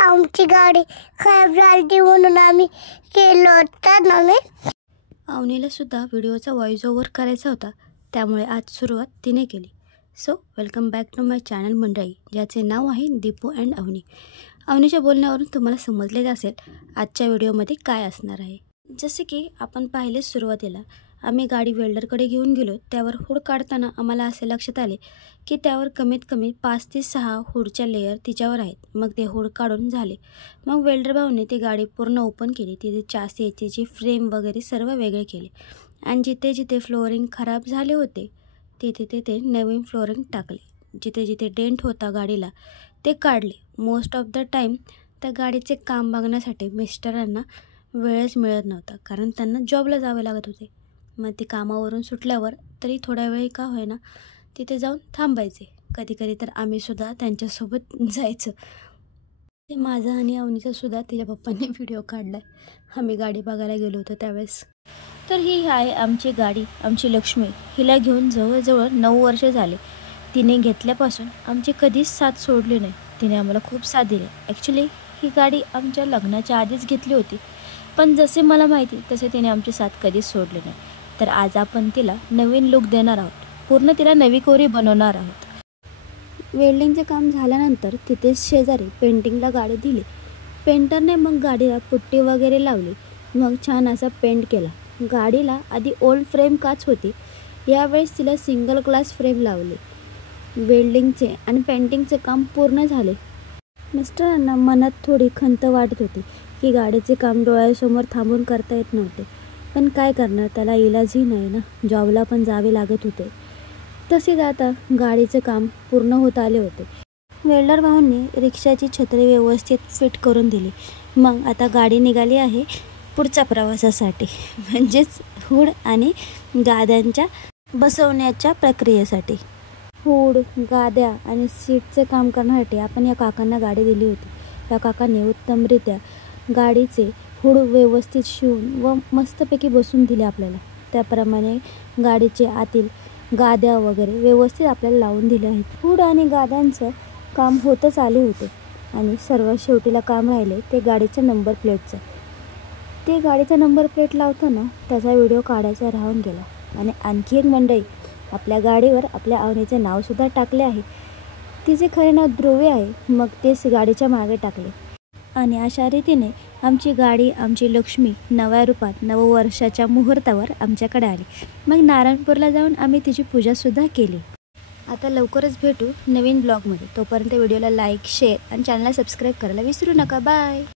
आमची गाडी खराब झाली म्हणून आम्ही केलं होतं नवीन. अवनीला सुद्धा व्हिडिओचा व्हॉइस ओव्हर करायचा होता, त्यामुळे आज सुरुवात तिने केली. So welcome back to my channel मंडळी, ज्याचे नाव आहे दीपू अँड अवनी. अवनीच्या बोलण्यावरून तुम्हाला समजलेच असेल आजच्या व्हिडिओमध्ये काय असणार आहे. जसे की आपण पाहिले सुरुवातीला आम्ही गाडी वेल्डरकडे घेऊन गेलो, त्यावर हुड काढताना आम्हाला असे लक्षात आले की त्यावर कमीत कमी 5 ते 6 हुडच्या लेयर तिच्यावर आहेत. मग ते हुड काढून झाले. मग वेल्डर भाऊने ती गाडी पूर्ण ओपन केली. तिथे चासी, तिची फ्रेम वगैरे सर्व वेगळे केले आणि जिथे जिथे फ्लोअरिंग खराब झाले होते तिथे तिथे नवीन फ्लोअरिंग टाकले. जिथे जिथे डेंट होता गाडीला ते काढले. मोस्ट ऑफ द टाईम त्या गाडीचे काम बघण्यासाठी मिस्टरांना वेळच मिळत नव्हता, कारण त्यांना जॉबला जावे लागत होते. मग ते कामावरून सुटल्यावर तरी थोड्या वेळ का होईना तिथे जाऊन थांबायचे. कधी कधी तर आम्हीसुद्धा त्यांच्यासोबत जायचं. ते माझा आणि अवनीचा सुद्धा तिच्या पप्पांनी व्हिडिओ काढला आहे. आम्ही गाडी बघायला गेलो होतो त्यावेळेस. तर ही आहे आमची गाडी, आमची लक्ष्मी. हिला घेऊन जवळजवळ 9 वर्ष झाले. तिने घेतल्यापासून आमची कधीच साथ सोडली नाही. तिने आम्हाला खूप साथ दिली. ॲक्च्युली ही गाडी आमच्या लग्नाच्या आधीच घेतली होती, पण जसे मला माहिती तसे तिने आमची साथ कधीच सोडली नाही. तर आज आपण तिला नवीन लुक देणार आहोत, पूर्ण तिला नवी कोरी बनवणार आहोत. वेल्डिंगचे काम झाल्यानंतर तिथेच शेजारी पेंटिंगला गाडी दिली. पेंटरने मग गाडीला पुट्टी वगैरे लावली. मग छान असा पेंट केला. गाडीला आधी ओल्ड फ्रेम काच होती, यावेळेस तिला सिंगल ग्लास फ्रेम लावली. वेल्डिंगचे आणि पेंटिंगचे काम पूर्ण झाले. मिस्टरांना मनात थोडी खंत वाटत होती की गाडीचे काम डोळ्यासमोर थांबून करता येत नव्हते, पण काय करणार, त्याला इलाजही नाही ना, जॉबला पण जावे लागत होते. तसेच आता गाडीचे काम पूर्ण होत आले होते. वेल्डर भाऊंनी रिक्षाची छत्री व्यवस्थित फिट करून दिली. मग आता गाडी निघाली आहे पुढच्या प्रवासासाठी, म्हणजेच हुड आणि गाद्यांच्या बसवण्याच्या प्रक्रियेसाठी. हुड, गाद्या आणि सीटचे काम करण्यासाठी आपण या काकांना गाडी दिली होती. या काकांनी उत्तमरित्या गाडीचे हुड व्यवस्थित शिवून व मस्तपैकी बसून दिले आपल्याला. त्याप्रमाणे गाडीचे आतील गाद्या वगैरे व्यवस्थित आपल्याला लावून दिले आहेत. हुड आणि गाद्यांचं काम होतच आले होते आणि सर्वात शेवटीला काम राहिले ते गाडीच्या नंबर प्लेटचं. ते गाडीचा नंबर प्लेट लावताना त्याचा व्हिडिओ काढायचा राहून गेला. आणि आणखी एक मंडळी, आपल्या गाडीवर आपल्या अवनीचे नावसुद्धा टाकले आहे. तिचे खरे नाव ध्रुवी आहे, मग तेच गाडीच्या मागे टाकले. आणि अशा रीतीने आमची गाडी, आमची लक्ष्मी नव्या रूपात नववर्षाच्या मुहूर्तावर आमच्याकडे आली. मग नारायणपूरला जाऊन आम्ही तिची पूजासुद्धा केली. आता लवकरच भेटू नवीन ब्लॉगमध्ये. तोपर्यंत व्हिडिओला लाईक, शेअर आणि चॅनलला सबस्क्राईब करायला विसरू नका. बाय.